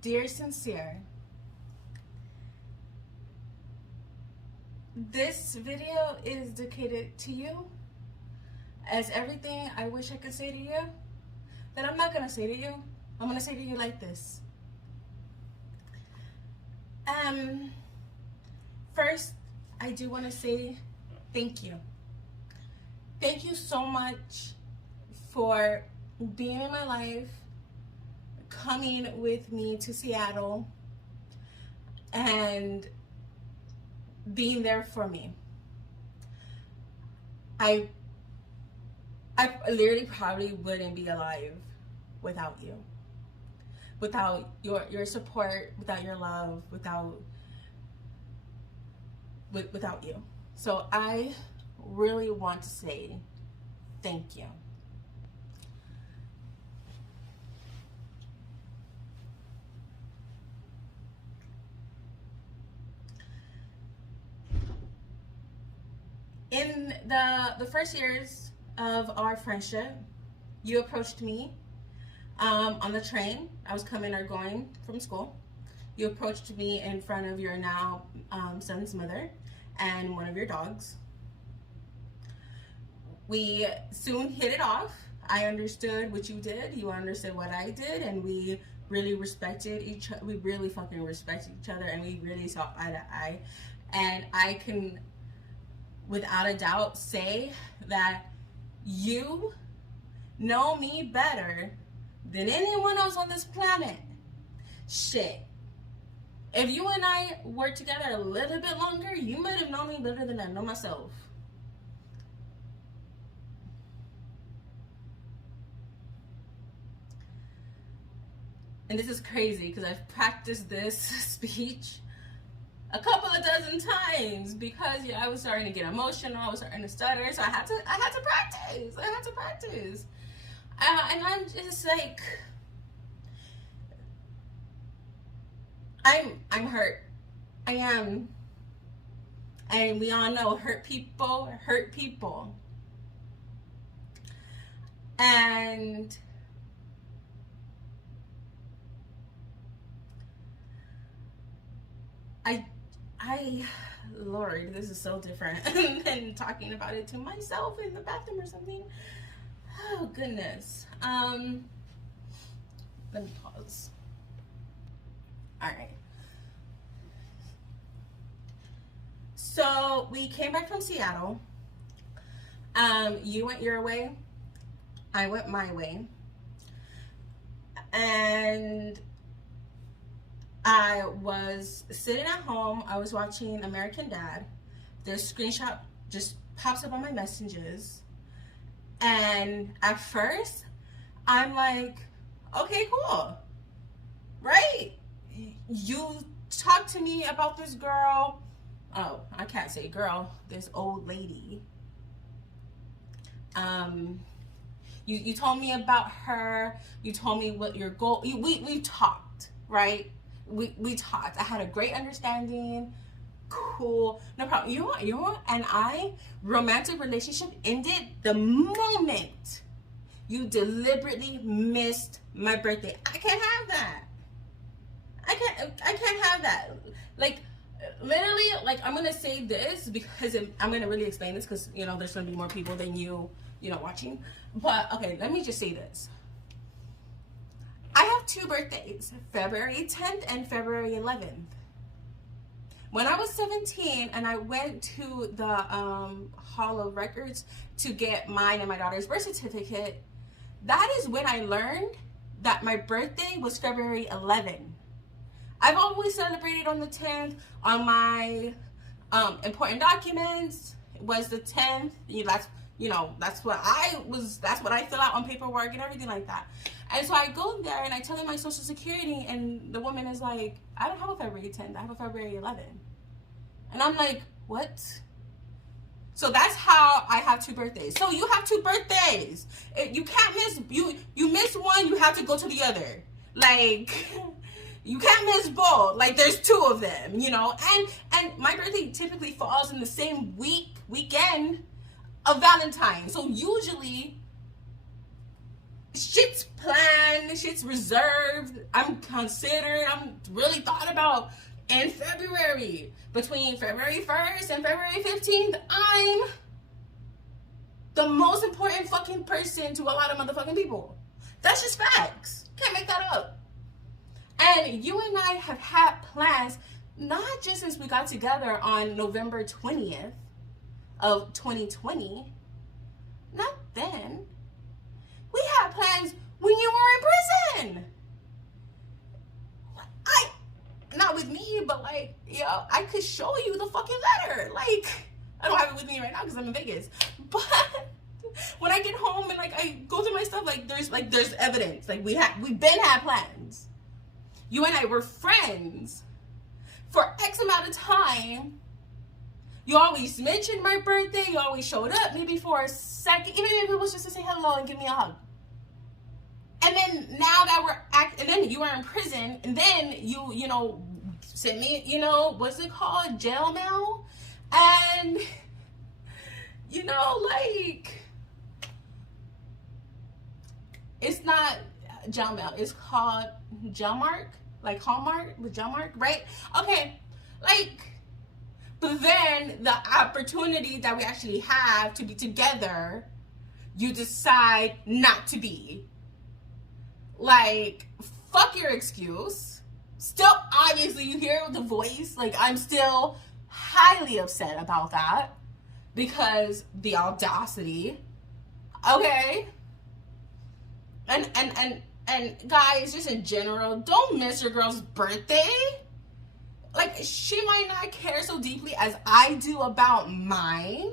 Dear Sincere, this video is dedicated to you, as everything I wish I could say to you that I'm not gonna say to you, I'm gonna say to you like this. First, I do want to say thank you. Thank you so much for being in my life, coming with me to Seattle, and being there for me. I literally probably wouldn't be alive without you. Without your support, without your love, without you. So I really want to say thank you. In the first years of our friendship, you approached me on the train. I was coming or going from school. You approached me in front of your now son's mother and one of your dogs. We soon hit it off. I understood what you did. You understood what I did, and we really respected each other. We really fucking respected each other, and we really saw eye to eye. And I can, without a doubt, say that you know me better than anyone else on this planet. Shit. If you and I were together a little bit longer, you might have known me better than I know myself. And this is crazy because I've practiced this speech a couple of dozen times because I was starting to get emotional, I was starting to stutter, so I had to practice. And I'm just like, I'm hurt. I am. And we all know hurt people hurt people. And Lord, this is so different than talking about it to myself in the bathroom or something. Oh, goodness. Let me pause. All right. So we came back from Seattle. You went your way. I went my way. And I was sitting at home. I was watching American Dad. The screenshot just pops up on my messages. And at first, I'm like, okay, cool. Right? You talked to me about this girl. Oh, I can't say girl. This old lady. You told me about her. You told me what your goal. We talked, right? We talked. I had a great understanding. Cool, no problem. You know what? And romantic relationship ended the moment you deliberately missed my birthday. I can't have that. I can't have that. Like, literally, like, I'm gonna say this because I'm gonna really explain this because, you know, there's gonna be more people than you know, watching. But, okay, let me just say this. I have 2 birthdays, February 10th and February 11th. When I was 17 and I went to the Hall of Records to get mine and my daughter's birth certificate, that is when I learned that my birthday was February 11th. I've always celebrated on the 10th. On my important documents, it was the 10th. That's what I fill out on paperwork and everything like that. And so I go there and I tell them my social security, and the woman is like, I don't have a February 10th, I have a February 11th. And I'm like, what? So that's how I have 2 birthdays. So you have 2 birthdays. You can't miss, you miss one, you have to go to the other. Like, you can't miss both. Like, there's 2 of them, you know? And my birthday typically falls in the same weekend of Valentine's. So usually shit's planned, and shit's reserved. I'm really thought about in February. Between February 1st and February 15th, I'm the most important fucking person to a lot of motherfucking people. That's just facts. Can't make that up. And you and I have had plans, not just since we got together on November 20th of 2020. Not then. We had plans when you were in prison. Not with me, but like, yo, I could show you the fucking letter. Like, I don't have it with me right now because I'm in Vegas. But when I get home and like I go through my stuff, there's evidence. Like we've been had plans. You and I were friends for X amount of time. You always mentioned my birthday. You always showed up maybe for a second, even if it was just to say hello and give me a hug. And then now that and then you were in prison, and then you know, sent me, you know, what's it called? Jail mail. And, you know, like, it's not jail mail. It's called Hallmark, like Hallmark with Hallmark, right? Okay, like, but then the opportunity that we actually have to be together, you decide not to be. Like, fuck your excuse. Still, obviously, you hear the voice. Like, I'm still highly upset about that because the audacity. Okay. And guys, just in general, don't miss your girl's birthday. Like, she might not care so deeply as I do about mine,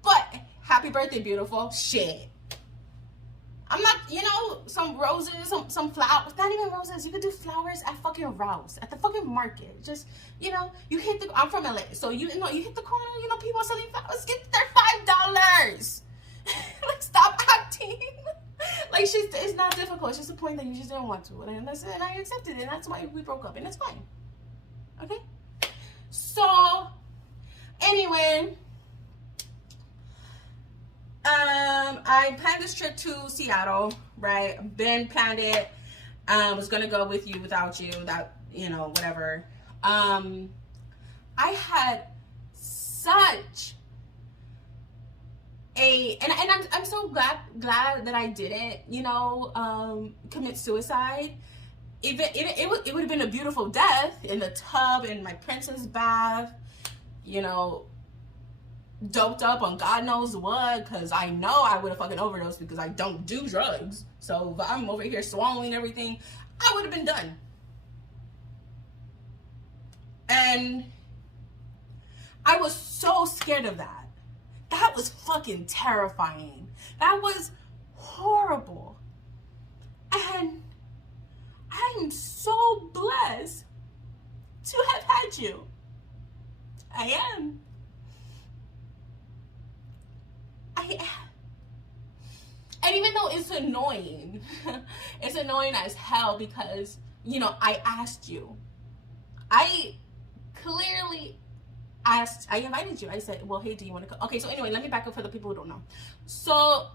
but happy birthday, beautiful. Shit. I'm not, you know, some roses, some flowers. Not even roses. You could do flowers at fucking Rouse, at the fucking market. Just, you know, I'm from LA, so you know, you hit the corner, you know, people are selling flowers. Get their $5. Like, stop acting. Like, it's not difficult. It's just a point that you just didn't want to. And I accepted it, and that's why we broke up, and it's fine. Okay? So, anyway, I planned this trip to Seattle, right? Ben planned it. Was gonna go with you, without you, that, you know, whatever. I had such and I'm so glad that I didn't, you know, commit suicide. It would have been a beautiful death in the tub in my princess bath, you know, doped up on God knows what, because I know I would have fucking overdosed because I don't do drugs. So if I'm over here swallowing everything, I would have been done. And I was so scared of that. That was fucking terrifying. That was horrible. And I'm so blessed to have had you. I am. And even though it's annoying, it's annoying as hell because, you know, I asked you. I clearly asked, I invited you. I said, well, hey, do you want to come? Okay, so anyway, let me back up for the people who don't know. So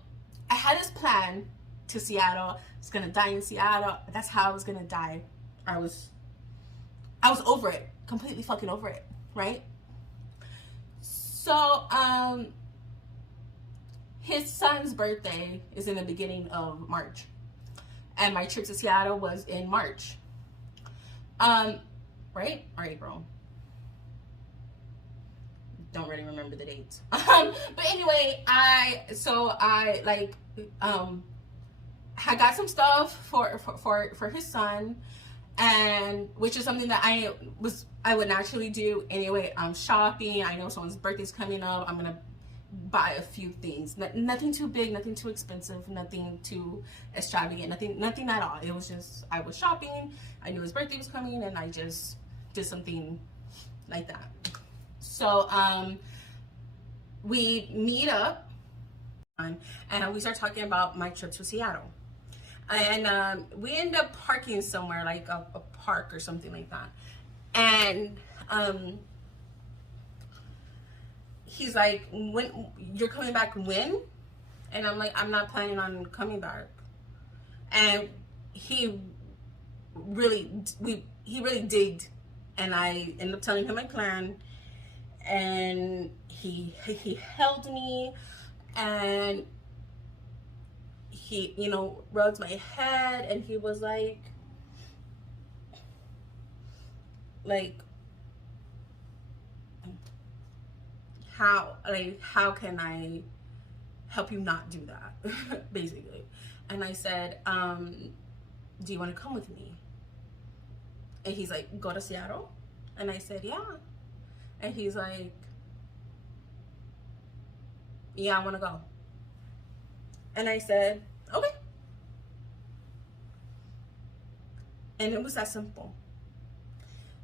I had this plan to Seattle. I was gonna die in Seattle. That's how I was gonna die. I was over it, completely fucking over it, right? So, his son's birthday is in the beginning of March, and my trip to Seattle was in March, right, or April. Don't really remember the dates. But anyway, I got some stuff for his son, and which is something that I would naturally do anyway. I'm shopping. I know someone's birthday's coming up. I'm gonna buy a few things. Nothing too big, nothing too expensive, nothing too extravagant, nothing at all. It was just, I was shopping. I knew his birthday was coming, and I just did something like that. So we meet up, and we start talking about my trip to Seattle. And we end up parking somewhere, like a park or something like that. And he's like, when you're coming back, when? And I'm like, I'm not planning on coming back. And he he really digged, and I ended up telling him my plan, and he held me, and he, you know, rubbed my head, and he was like how can I help you not do that? Basically. And I said, do you want to come with me? And he's like, go to Seattle? And I said, yeah. And he's like, yeah, I want to go. And I said, okay. And it was that simple.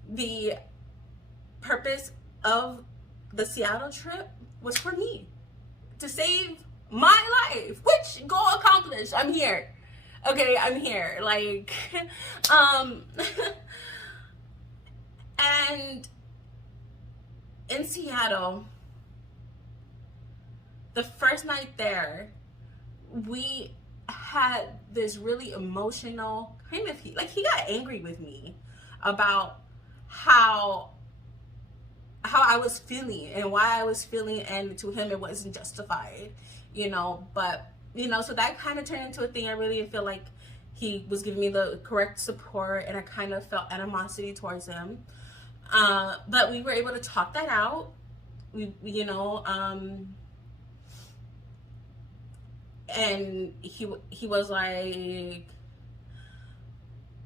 The purpose of the Seattle trip was for me, to save my life, which goal accomplished. I'm here. Okay, I'm here. Like, and in Seattle, the first night there, we had this really emotional kind of, like, he got angry with me about how I was feeling and why I was feeling, and to him it wasn't justified, you know. But, you know, so that kind of turned into a thing. I really feel like he was giving me the correct support, and I kind of felt animosity towards him. But we were able to talk that out. You know, and he was like,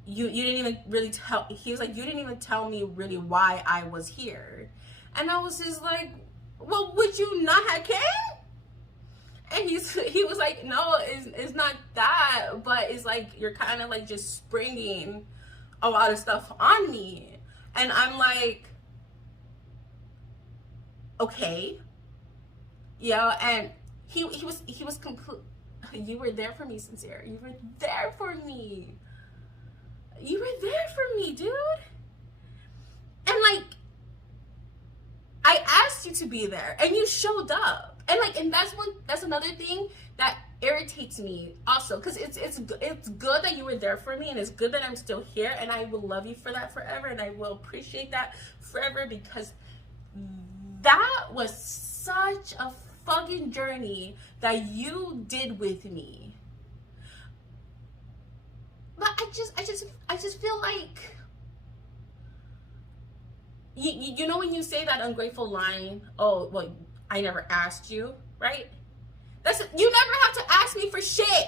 you didn't even really tell, he was like, you didn't even tell me really why I was here. And I was just like, well, would you not have came? And he was like, no, it's not that, but it's like, you're kind of like just springing a lot of stuff on me. And I'm like, okay. Yeah, and he was complete. You were there for me, Sincere. You were there for me. You were there for me, dude. And like, I asked you to be there, and you showed up. And like, and that's another thing that irritates me also, because it's good that you were there for me, and it's good that I'm still here, and I will love you for that forever, and I will appreciate that forever, because that was such a fucking journey that you did with me. But I just feel like, you know, when you say that ungrateful line, oh, well, I never asked you, right? You never have to ask me for shit.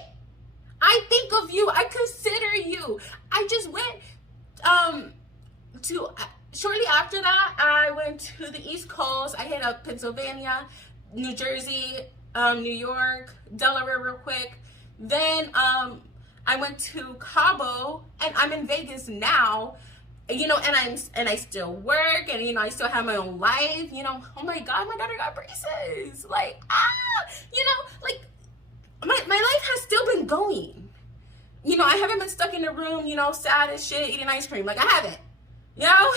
I think of you. I consider you. I just went shortly after that, I went to the East Coast. I hit up Pennsylvania, New Jersey, New York, Delaware real quick. Then I went to Cabo, and I'm in Vegas now. You know, and I still work, and you know, I still have my own life. You know, oh my God, my daughter got braces. Like, you know, like my life has still been going. You know, I haven't been stuck in a room, you know, sad as shit, eating ice cream. Like, I haven't. You know,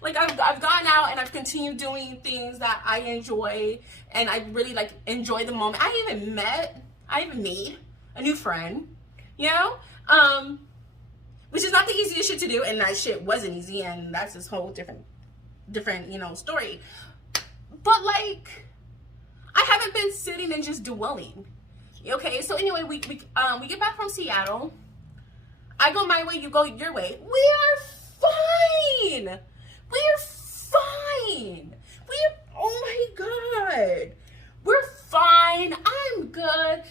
like I've gone out, and I've continued doing things that I enjoy, and I really like enjoy the moment. I even made a new friend. You know, which is not the easiest shit to do, and that shit wasn't easy, and that's this whole different, you know, story. But like, I haven't been sitting and just dwelling. Okay, so anyway, we get back from Seattle. I go my way, you go your way. We are fine. We're fine. Oh my God, we're fine. I'm good.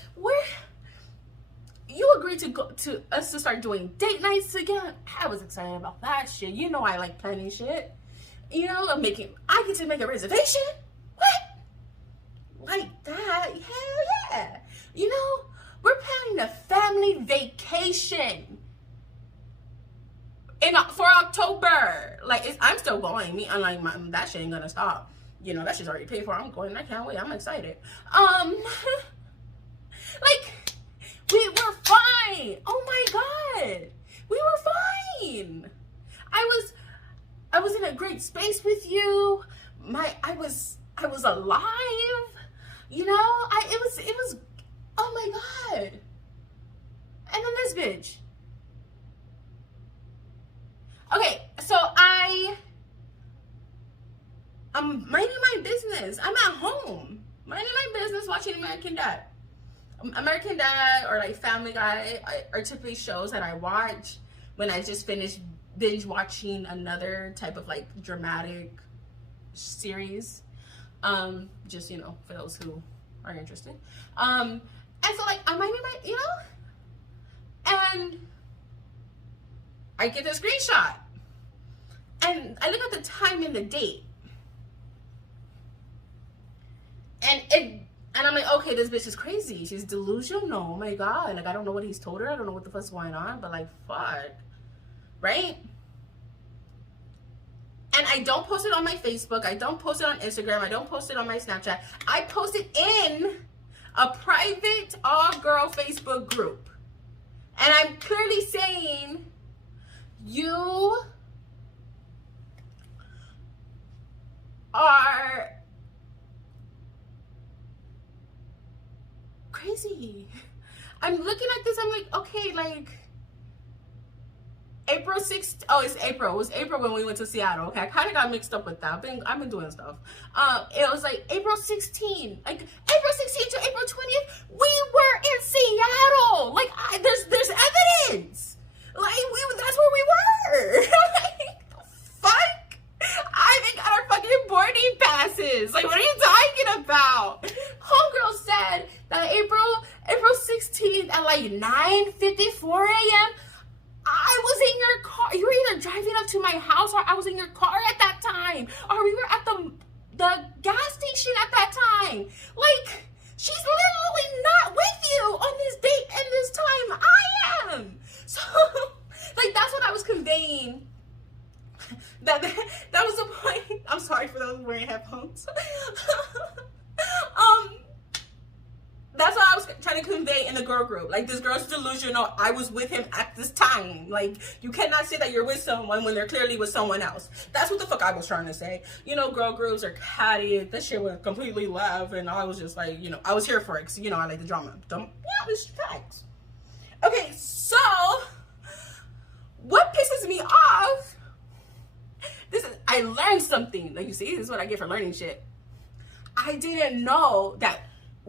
You agreed to go to us to start doing date nights again. I was excited about that shit. You know I like planning shit. You know, I get to make a reservation. What? Like that? Hell yeah. You know, we're planning a family vacation for October. Like, I'm still going. Me, unlike that shit ain't gonna stop. You know, that shit's already paid for. I'm going. I can't wait. I'm excited. Like, we were fine. Oh my God, we were fine. I was in a great space with you. I was alive. You know, it was. Oh my God. And then this bitch, Okay, so I'm minding my business. I'm at home, minding my business, watching American Dad. American Dad or like Family Guy are typically shows that I watch when I just finished binge watching another type of like dramatic series. Just, you know, for those who are interested. And so like I'm minding my, you know, and I get the screenshot and I look at the time and the date. And I'm like, okay, this bitch is crazy. She's delusional. Oh my God. Like, I don't know what he's told her. I don't know what the fuck's going on, but like, fuck. Right? And I don't post it on my Facebook. I don't post it on Instagram. I don't post it on my Snapchat. I post it in a private all-girl Facebook group. And I'm clearly saying, you are crazy. I'm looking at this, I'm like, okay, like April 6th. Oh, it's April. It was April when we went to Seattle. Okay, I kind of got mixed up with that. I've been doing stuff. It was like April 16th, like April 16th to April 20th. We were in Seattle. Like, there's evidence. Like, that's where we were. Like, fuck. I even got our fucking boarding passes. Like, what are you talking about? Homegirl said that April 16th at like 9:54 a.m. I was in your car. You were either driving up to my house or I was in your car at that time. Or we were at the gas station at that time. Like, she's literally not with you on this date and this time. I am. So, like, that's what I was conveying. That was the point. I'm sorry for those wearing headphones. That's what I was trying to convey in the girl group. Like, this girl's delusional. I was with him at this time. Like, you cannot say that you're with someone when they're clearly with someone else. That's what the fuck I was trying to say. You know, girl groups are catty. This shit was completely left, and I was just like, you know, I was here for it because, you know, I like the drama. Yeah, it's facts. Okay, so what pisses me off? I learned something. Like, you see, this is what I get for learning shit. I didn't know that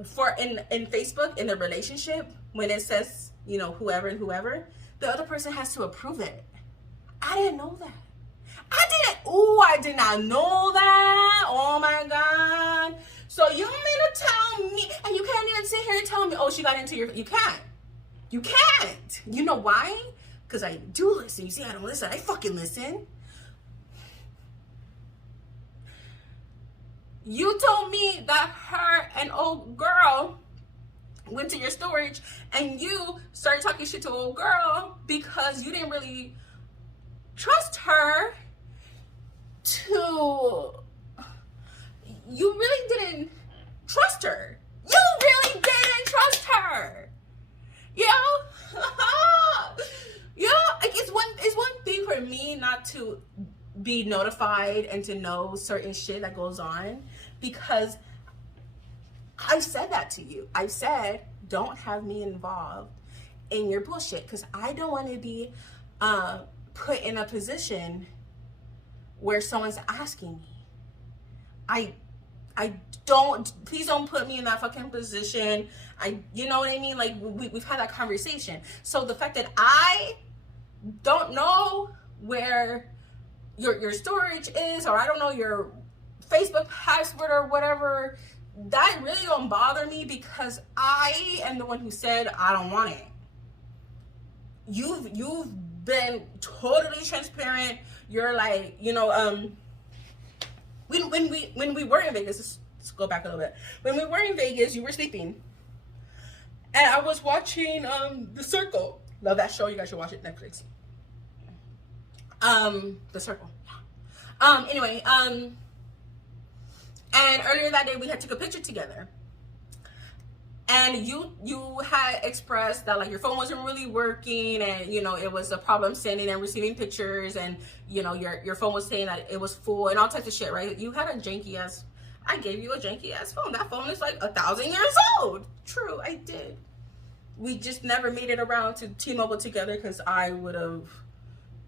for in Facebook, in the relationship, when it says, you know, whoever and whoever, the other person has to approve it. I didn't know that. I did not know that. Oh my God. So you mean to tell me, and you can't even sit here and tell me, oh, she got into your, you can't. You can't. You know why? Because I do listen. You see, I don't listen. I fucking listen. You told me that her and old girl went to your storage and you started talking shit to old girl because you didn't really trust her you really didn't trust her. You really didn't trust her. You know? You know, like, it's one thing for me not to be notified and to know certain shit that goes on, because I said that to you. I said, don't have me involved in your bullshit, because I don't want to be put in a position where someone's asking me. Please don't put me in that fucking position. You know what I mean? Like, we've had that conversation. So the fact that I don't know where your storage is, or I don't know your Facebook password or whatever, that really don't bother me, because I am the one who said I don't want it. You've been totally transparent. You're like, you know, when we were in Vegas, let's go back a little bit. When we were in Vegas, you were sleeping, and I was watching The Circle. Love that show. You guys should watch it. Netflix. The Circle. Anyway, and earlier that day we had took a picture together, and you had expressed that, like, your phone wasn't really working, and, you know, it was a problem sending and receiving pictures, and, you know, your phone was saying that it was full and all types of shit, right? You had a janky ass, I gave you a janky ass phone. That phone is like 1,000 years old. True, I did. We just never made it around to T-Mobile together, because I would have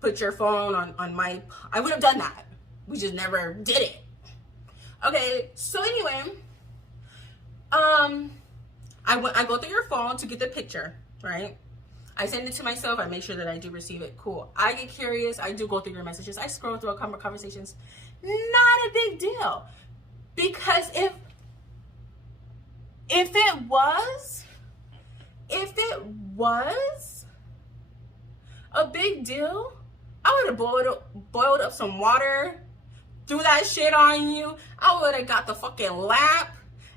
put your phone on my, I would have done that. We just never did it. Okay, so anyway, I go through your phone to get the picture, right? I send it to myself. I make sure that I do receive it. Cool. I get curious. I do go through your messages. I scroll through our conversations. Not a big deal. Because if it was a big deal, I would have boiled up some water, threw that shit on you. I would have got the fucking lamp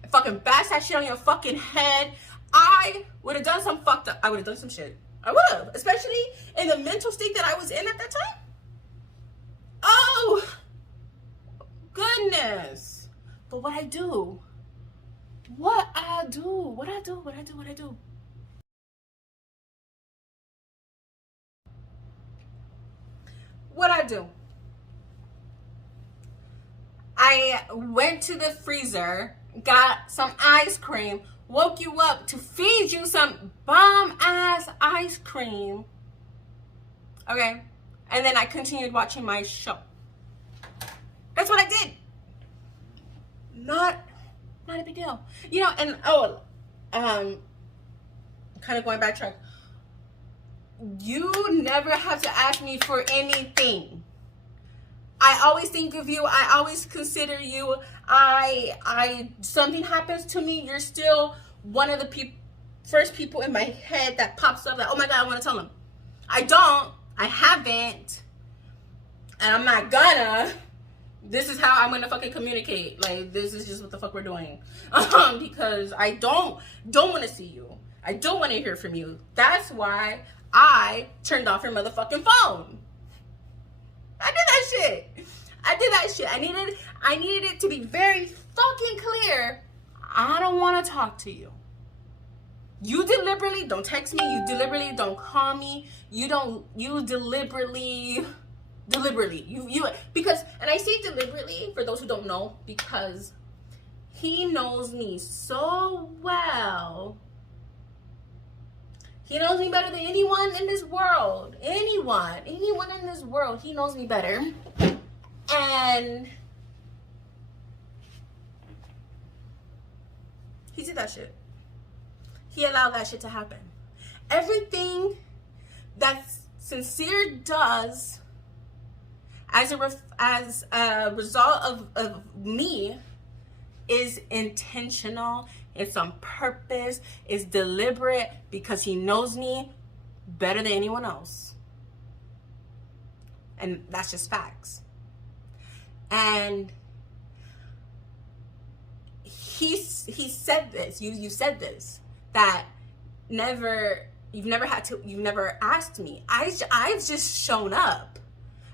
and fucking bashed that shit on your fucking head. I would have done some fucked up. I would have done some shit. I would have, especially in the mental state that I was in at that time. Oh, goodness. But what I do. What I do. I went to the freezer, got some ice cream, woke you up to feed you some bomb ass ice cream. Okay? And then I continued watching my show. That's what I did. Not a big deal. You know, and kind of going backtrack. You never have to ask me for anything. I always think of you. I always consider you. Something happens to me, you're still one of the first people in my head that pops up that, oh my God, I want to tell them. I haven't, and I'm not gonna. This is how I'm gonna fucking communicate. Like, this is just what the fuck we're doing. Because I don't want to see you. I don't want to hear from you. That's why I turned off your motherfucking phone. I did that shit. I needed it to be very fucking clear. I don't want to talk to you. You deliberately don't text me. You deliberately don't call me. You deliberately, because, and I say deliberately for those who don't know, because he knows me so well. He knows me better than anyone in this world. Anyone in this world, he knows me better. And he did that shit. He allowed that shit to happen. Everything that Sincere does as a result of me is intentional. It's on purpose. It's deliberate, because he knows me better than anyone else. And that's just facts. And he said this. You said this, that you've never asked me. I've just shown up.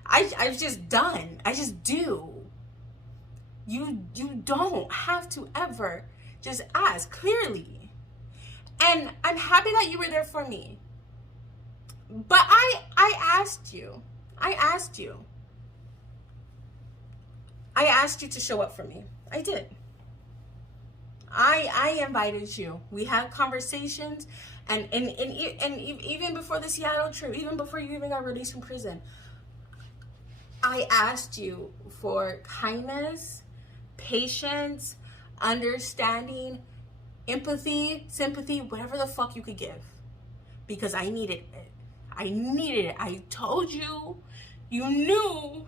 I've just done. I just do. You don't have to ever just ask clearly. And I'm happy that you were there for me. But I asked you. I asked you to show up for me. I did. I invited you. We had conversations, and even before the Seattle trip, even before you even got released from prison, I asked you for kindness, patience, understanding, empathy, sympathy, whatever the fuck you could give, because I needed it. I told you. You knew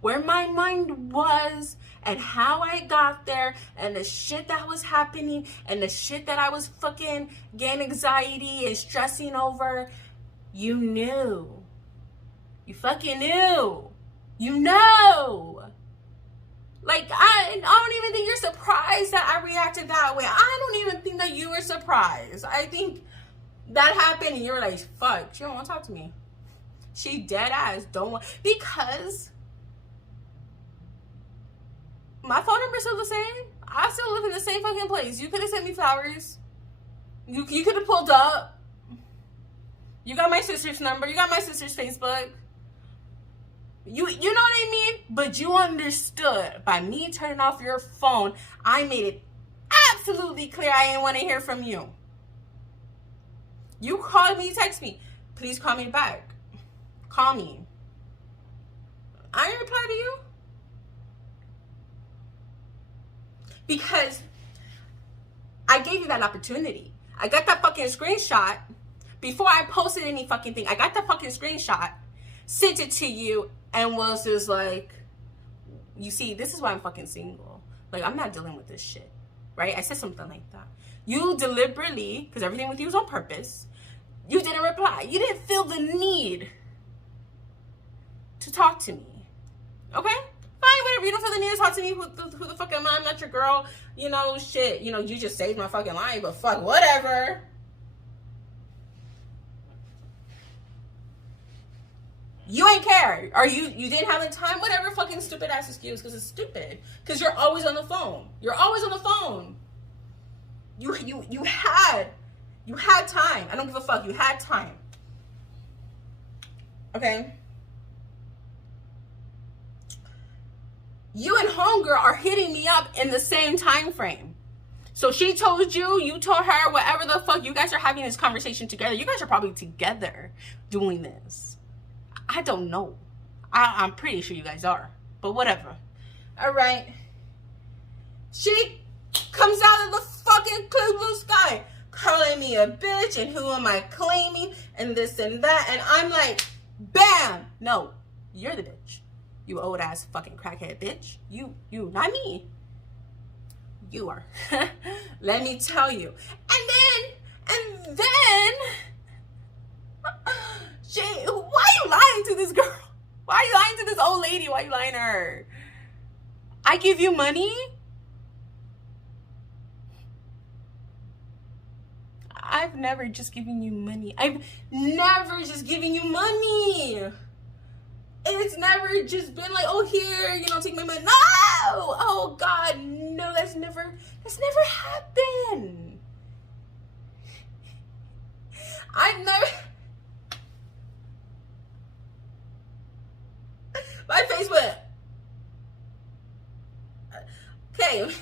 where my mind was and how I got there and the shit that was happening and the shit that I was fucking getting anxiety and stressing over. You knew. You fucking knew. You know. Like, I don't even think you're surprised that I reacted that way. I don't even think that you were surprised. I think that happened and you were like, fuck, she don't want to talk to me. She dead ass don't want, because my phone number's still the same. I still live in the same fucking place. You could have sent me flowers. You could have pulled up. You got my sister's number. You got my sister's Facebook. You know what I mean? But you understood. By me turning off your phone, I made it absolutely clear I didn't want to hear from you. You called me, text me. Please call me back. Call me. I didn't reply to you because I gave you that opportunity. I got that fucking screenshot before I posted any fucking thing. I got that fucking screenshot, sent it to you, and was just like, you see, this is why I'm fucking single. Like, I'm not dealing with this shit, right? I said something like that. You deliberately, because everything with you is on purpose, you didn't reply. You didn't feel the need to talk to me. Okay? Fine, whatever. You don't feel the need to talk to me. Who the fuck am I? I'm not your girl. You know, shit. You know, you just saved my fucking life, but fuck, whatever. You ain't care. Or you didn't have the time. Whatever fucking stupid ass excuse, because it's stupid. Because you're always on the phone. You're always on the phone. You had time. I don't give a fuck. You had time. Okay? You and homegirl are hitting me up in the same time frame. So she told you, you told her, whatever the fuck, you guys are having this conversation together. You guys are probably together doing this. I don't know. I'm pretty sure you guys are. But whatever. All right. She comes out of the fucking clear blue sky calling me a bitch and who am I claiming and this and that. And I'm like, bam. No, you're the bitch. You old ass fucking crackhead bitch. You, not me. You are. Let me tell you. And then, why are you lying to this girl? Why are you lying to this old lady? Why are you lying to her? I give you money? I've never just given you money. I've never just given you money. It's never just been like, oh, here, you know, take my money. No! Oh, God, no, that's never happened. I've never... My face went... Okay.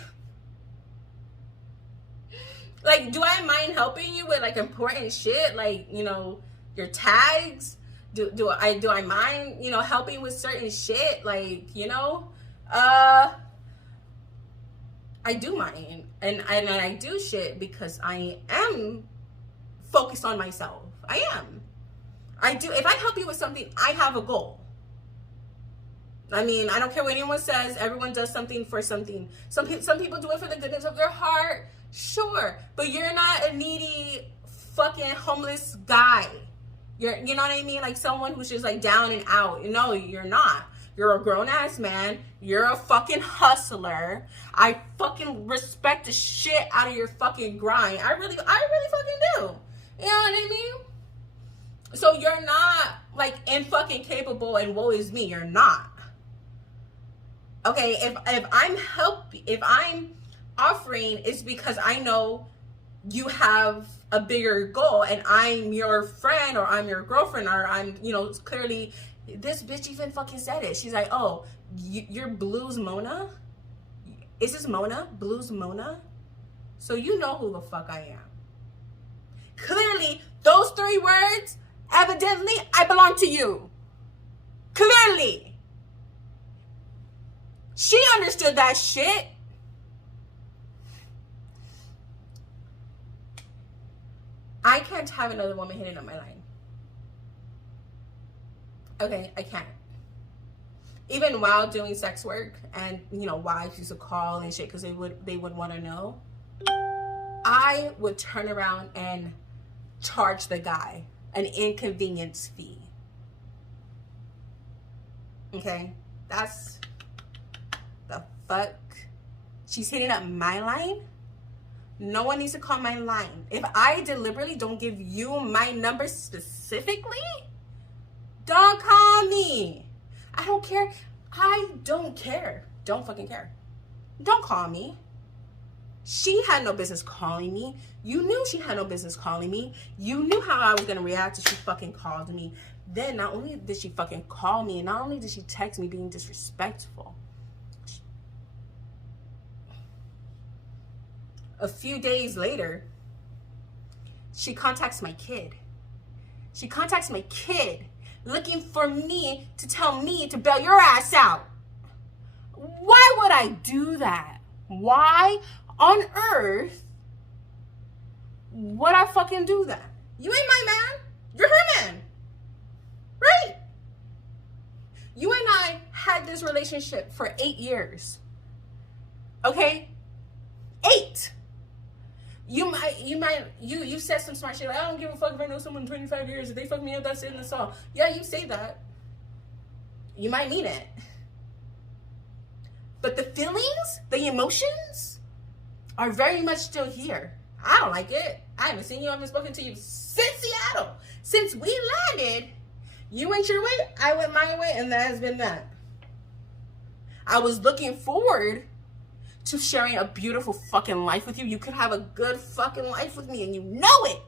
Like, do I mind helping you with, like, important shit? Like, you know, your tags? Do I mind, you know, helping with certain shit? Like, you know, I do mind, and I do shit because I am focused on myself. I am. I do. If I help you with something, I have a goal. I mean, I don't care what anyone says. Everyone does something for something. Some people do it for the goodness of their heart. Sure, but you're not a needy fucking homeless guy. You know what I mean? Like someone who's just like down and out. No, you're not. You're a grown-ass man. You're a fucking hustler. I fucking respect the shit out of your fucking grind. I really fucking do. You know what I mean? So you're not like in fucking capable and woe is me. You're not. Okay, if I'm offering, it's because I know you have a bigger goal and I'm your friend or I'm your girlfriend or I'm, you know, clearly this bitch even fucking said it. She's like, oh, you're Blues Mona? Is this Mona? Blues Mona? So you know who the fuck I am. Clearly, those 3 words, evidently, I belong to you. Clearly. She understood that shit. I can't have another woman hitting up my line. Okay, I can't. Even while doing sex work and, you know, wives used to call and shit because they would want to know, I would turn around and charge the guy an inconvenience fee. Okay? That's the fuck. She's hitting up my line? No one needs to call my line. If I deliberately don't give you my number specifically, don't call me. I don't care. I don't care. Don't fucking care. Don't call me. She had no business calling me. You knew she had no business calling me. You knew how I was going to react if she fucking called me. Then not only did she fucking call me, and not only did she text me being disrespectful, a few days later, she contacts my kid. She contacts my kid looking for me to tell me to bail your ass out. Why would I do that? Why on earth would I fucking do that? You ain't my man. You're her man. Right? You and I had this relationship for 8 years. Okay? 8. You said some smart shit like, I don't give a fuck if I know someone 25 years. If they fuck me up, that's it, and that's all. Yeah, you say that. You might mean it. But the feelings, the emotions are very much still here. I don't like it. I haven't seen you, I haven't spoken to you since Seattle. Since we landed, you went your way, I went my way, and that has been that. I was looking forward to sharing a beautiful fucking life with you. You could have a good fucking life with me, and you know it.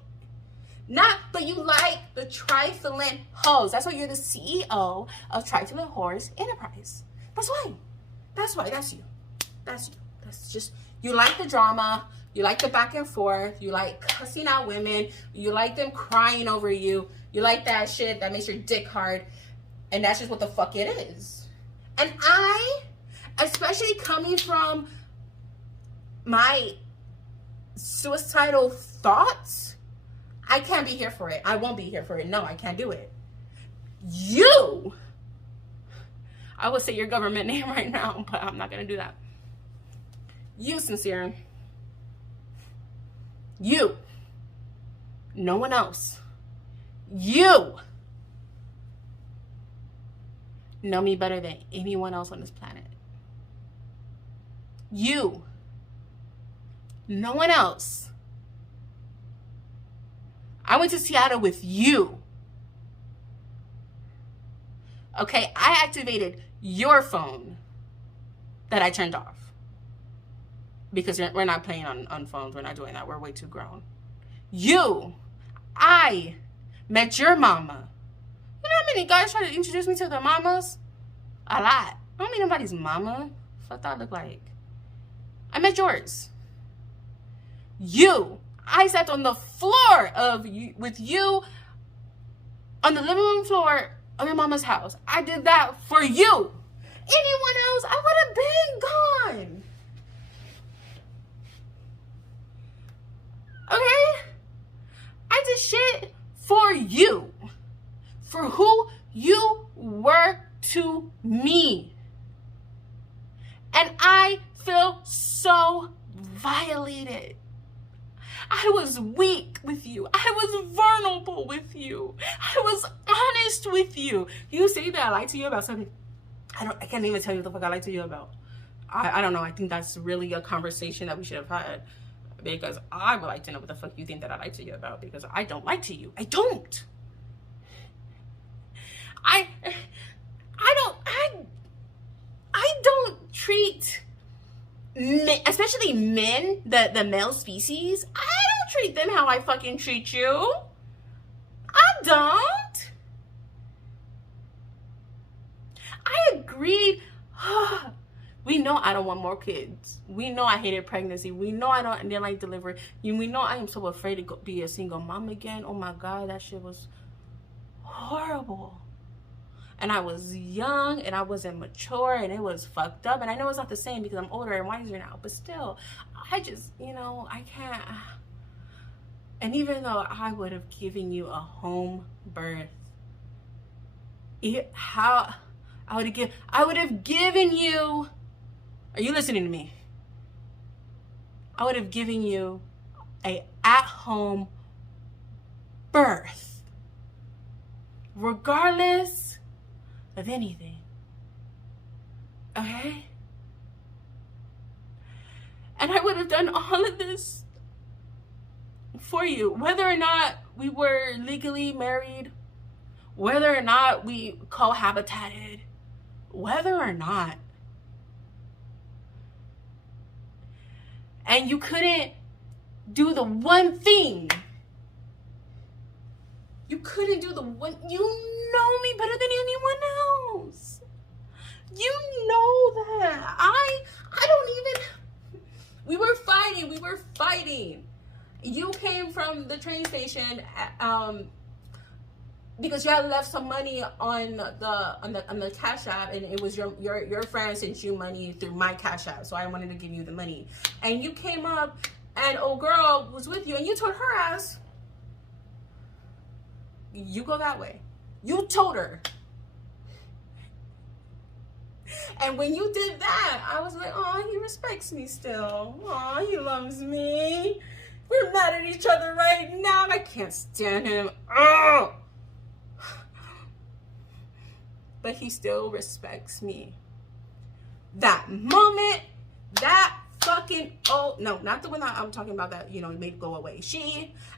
But you like the trifling hoes. That's why you're the CEO of Trifling Whores Enterprise. That's why. That's you. That's you. That's just, you like the drama. You like the back and forth. You like cussing out women. You like them crying over you. You like that shit that makes your dick hard. And that's just what the fuck it is. And I, especially coming from my suicidal thoughts, I can't be here for it. I won't be here for it. No, I can't do it. You, I would say your government name right now, but I'm not going to do that. You, Sincere. You. No one else. You know me better than anyone else on this planet. You. No one else. I went to Seattle with you. Okay, I activated your phone that I turned off. Because we're not playing on phones. We're not doing that. We're way too grown. I met your mama. You know how many guys try to introduce me to their mamas? A lot. I don't mean nobody's mama. What that look like? I met yours. I sat on the floor with you on the living room floor of your mama's house. I did that for you. Anyone else, I would have been gone. Okay? I did shit for you. For who you were to me. And I feel so violated. I was weak with you. I was vulnerable with you. I was honest with you. You say that I lied to you about something. I can't even tell you what the fuck I lied to you about. I don't know. I think that's really a conversation that we should have had. Because I would like to know what the fuck you think that I lied to you about. Because I don't lie to you. I don't. I don't treat men, especially men, the male species, I don't treat them how I fucking treat you. I don't. I agreed. We know I don't want more kids. We know I hated pregnancy. We know I didn't like delivery. We know I am so afraid to be a single mom again. Oh my God, that shit was horrible. And I was young and I wasn't mature and it was fucked up. And I know it's not the same because I'm older and wiser now. But still, I just, I can't. And even though I would have given you a home birth, I would have given you, are you listening to me? I would have given you a at-home birth, regardless of anything. Okay? And I would have done all of this for you, whether or not we were legally married, whether or not we cohabitated, whether or not. And you couldn't do the one thing. You couldn't do the one. You know me better than anyone else. You know that. I don't even. We were fighting. You came from the train station because you had left some money on the Cash App, and it was your friend sent you money through my Cash App, so I wanted to give you the money. And you came up, and old girl was with you, and you told her ass, you go that way. You told her. And when you did that, I was like, oh, he respects me still. Oh, he loves me. We're mad at each other right now. I can't stand him. Oh. But he still respects me. That moment, that fucking, oh, no, not the one that I'm talking about that, you know, made go away.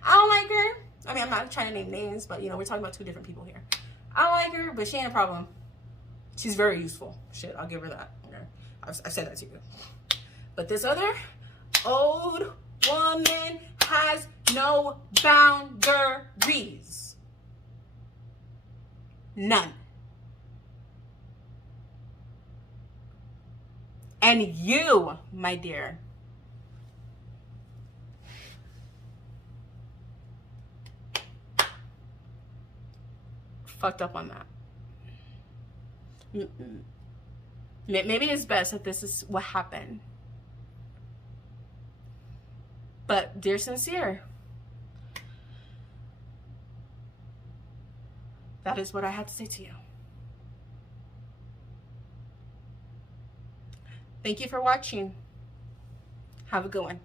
I don't like her. I mean, I'm not trying to name names, but, you know, we're talking about two different people here. I don't like her, but she ain't a problem. She's very useful. Shit, I'll give her that. Okay. I said that to you. But this other old woman has no boundaries. None. And you, my dear, fucked up on that. Maybe it's best that this is what happened. But dear sincere, that is what I had to say to you. Thank you for watching. Have a good one.